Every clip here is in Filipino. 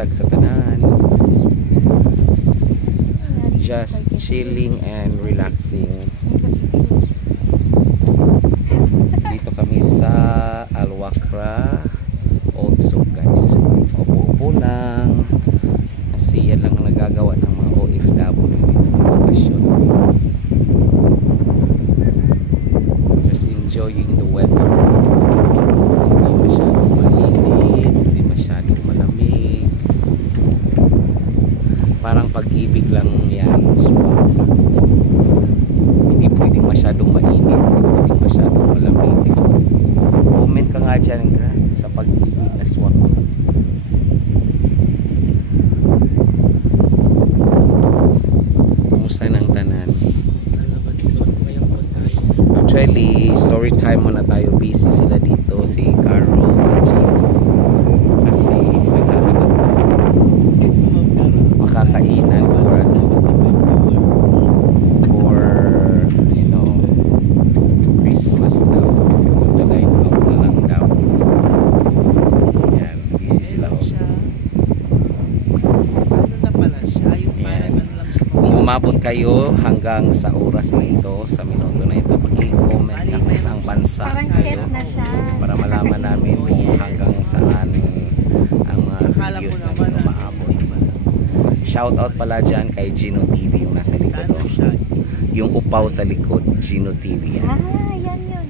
buntag sa tanan. Just chilling and relaxing. Dito kami sa Al-Wakra Old Souk, guys. Upo-upo lang. Kasi yan lang ang nagagawa ng mga OFW dito sa bakasyon. Just enjoying the weather. Hindi masyadong mainit, hindi masyadong malamig. Parang pag-ibig lang yan. Hindi pwedeng masyadong mainit, hindi pwedeng masyadong malamig. Comment ka nga dyan sa pag-ibig na swak. Kumusta ng tanan? Actually, story time muna tayo. Busy sila dito, si Carol, si Jim. Kasi naghahanap makakainan for you know, Christmas daw. Mag-line out na lang daw. Yan, busy sila. Ano na pala siya? Yung parang ano lang siya. Kung umabot kayo hanggang sa oras na ito, sa minuto na ito, pag-comment lang kung saang bansa Parang set na siya. para malaman namin kung hanggang saan ang mga videos na dito maabot. Shout out pala dyan kay Gino TV yung nasa likod. Yung upaw sa likod, Gino TV yan. Yan yun.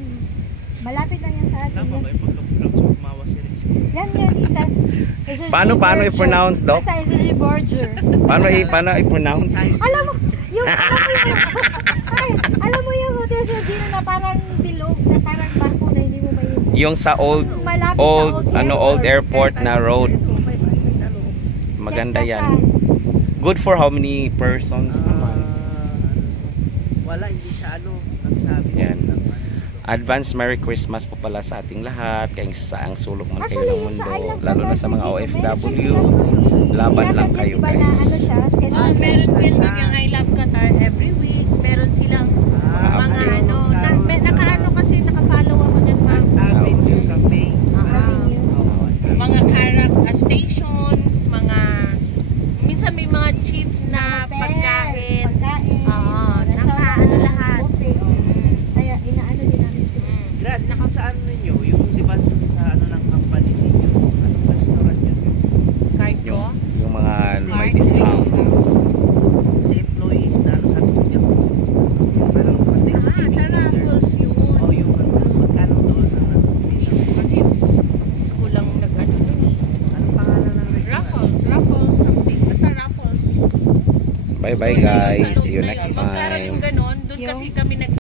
Malapit lang yan sa atin. Tama ba yung pagka-vlog sa kumawa si Riz? Yan yun, isa. Paano i-pronounce, Doc? Basta is Borger. Paano i-pronounce? Alam mo, alam mo yung hotel sa Gino na parang bilog, na parang barko na hindi mo mainit. Yung sa old airport na road. Maganda yan. Good for how many persons naman? Wala, hindi siya nagsabi. Yan. Advance Merry Christmas po pala sa ating lahat. Kaya sa ang sulok man kayo ng mundo. Lalo na sa mga OFW. Laban lang kayo, guys. Meron din yung I Love Qatar every week. Meron silang mga naka-ano kasi naka-follow ako dyan, ma'am. Avenue Cafe. Mga Karak station, minsan may mga cheap na pagkain. Naka-ano lahat. Kaya inaano din namin. Grad, nakasaan ninyo? Yung di ba sa ng company ninyo? Anong restaurant yun? Cargo. Yung mga may discounts. Sa employees na sabi ko niya. Parang Sa Raffles yun. yung magkano doon Kasi kulang nag-ano dun eh. anong pangalan ng restaurant? Raffles something. Basta Raffles. Bye bye, guys. See you next time.